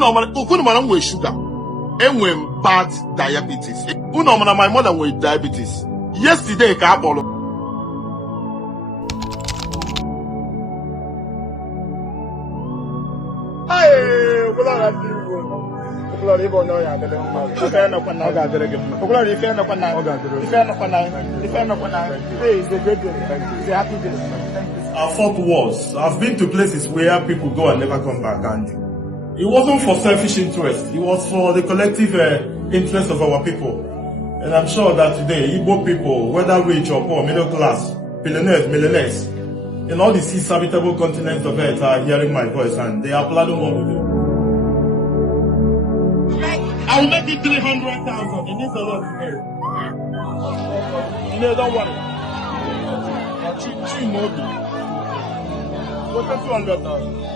with sugar. And when bad diabetes. My mother with diabetes. Yesterday, Kabolo. Our fourth was, I've been to places where people go and never come back, and it wasn't for selfish interest, it was for the collective interest of our people. And I'm sure that today, Igbo people, whether rich or poor, middle class, billionaires, millionaires, in all the six habitable continents of Earth are hearing my voice, and they are applauding what we do. I will make it 300,000. It needs a lot to pay. Don't worry. Two more. What's the 200,000?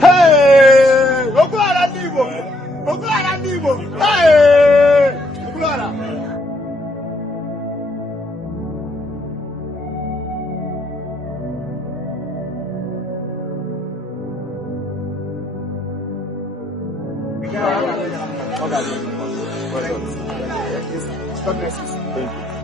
Hey! Okwuluora Ndi! Okwuluora Ndi! Hey! Okwuluora! God bless you.